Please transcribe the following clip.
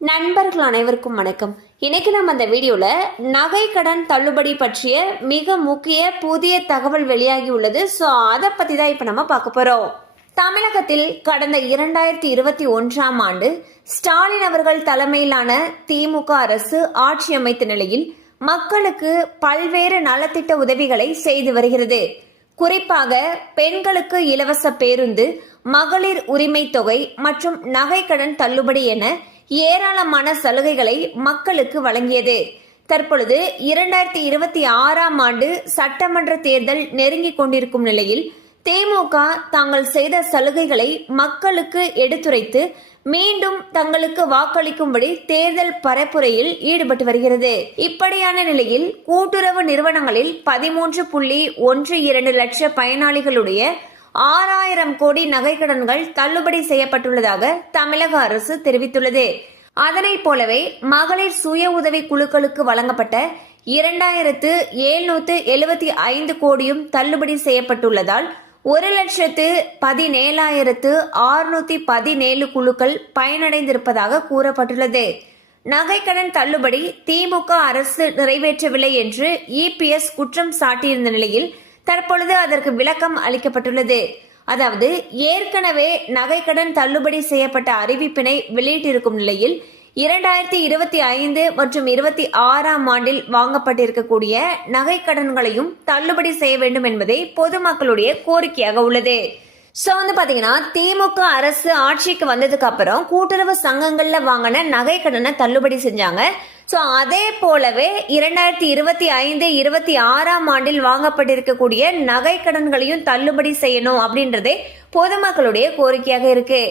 நண்பர்கள் அனைவருக்கும் வணக்கம். இன்னைக்கு நம்ம அந்த வீடியோவில் நகை கடன் தள்ளுபடி பற்றிய மிக முக்கிய புதிய தகவல் வெளியாகி உள்ளது. ஸோ அதை பற்றி தான் இப்போ நம்ம பார்க்க போகிறோம் தமிழகத்தில் கடந்த இரண்டாயிரத்தி இருபத்தி ஒன்றாம் ஆண்டு ஸ்டாலின் அவர்கள் தலைமையிலான திமுக அரசு ஆட்சி அமைத்த நிலையில் மக்களுக்கு பல்வேறு நலத்திட்ட உதவிகளை செய்து வருகிறது. குறிப்பாக பெண்களுக்கு இலவச பேருந்து மகளிர் உரிமை தொகை மற்றும் நகைக்கடன் தள்ளுபடி என ஏராளமான சலுகைகளை மக்களுக்கு வழங்கியது. தற்பொழுது இரண்டாயிரத்தி இருபத்தி ஆறாம் ஆண்டு சட்டமன்ற தேர்தல் நெருங்கிக் கொண்டிருக்கும் நிலையில் தேமுக தாங்கள் செய்த சலுகைகளை மக்களுக்கு எடுத்துரைத்து மீண்டும் தங்களுக்கு வாக்களிக்கும்படி தேர்தல் பரப்புரையில் ஈடுபட்டு வருகிறது. இப்படியான நிலையில் கூட்டுறவு நிறுவனங்களில் பதிமூன்று புள்ளி ஒன்று இரண்டு லட்ச பயனாளிகளுடைய ஆறாயிரம் கோடி நகைக்கடன்கள் தள்ளுபடி செய்யப்பட்டுள்ளதாக தமிழக அரசு தெரிவித்துள்ளது. அதனைப் போலவே மகளிர் சுய உதவி குழுக்களுக்கு வழங்கப்பட்ட இரண்டாயிரத்து எழுநூத்து எழுபத்தி ஐந்து கோடியும் தள்ளுபடி செய்யப்பட்டுள்ளதால் ஒரு லட்சத்து பதினேழாயிரத்து ஆறுநூத்தி பதினேழு குழுக்கள் பயனடைந்திருப்பதாக கூறப்பட்டுள்ளது. நகைக்கடன் தள்ளுபடி திமுக அரசு நிறைவேற்றவில்லை என்று இபிஎஸ் குற்றம் சாட்டியிருந்த நிலையில் தற்பொழுது அதற்கு விளக்கம் அளிக்கப்பட்டுள்ளது. அதாவது ஏற்கனவே நகைக்கடன் தள்ளுபடி செய்யப்பட்ட அறிவிப்பினை வெளியிட்டிருக்கும் நிலையில் இரண்டாயிரத்தி இருபத்தி ஐந்து மற்றும் இருபத்தி ஆறாம் ஆண்டில் வாங்கப்பட்டிருக்கக்கூடிய நகைக்கடன்களையும் தள்ளுபடி செய்ய வேண்டும் என்பதே பொதுமக்களுடைய கோரிக்கையாக உள்ளது. ஸோ வந்து பார்த்தீங்கன்னா திமுக அரசு ஆட்சிக்கு வந்ததுக்கு அப்புறம் கூட்டுறவு சங்கங்களில் வாங்கின நகை கடனை தள்ளுபடி செஞ்சாங்க. ஸோ அதே போலவே இரண்டாயிரத்தி இருபத்தி ஐந்து இருபத்தி ஆறாம் ஆண்டில் வாங்கப்பட்டிருக்கக்கூடிய நகை கடன்களையும் தள்ளுபடி செய்யணும் அப்படின்றதே பொதுமக்களுடைய கோரிக்கையாக இருக்கு.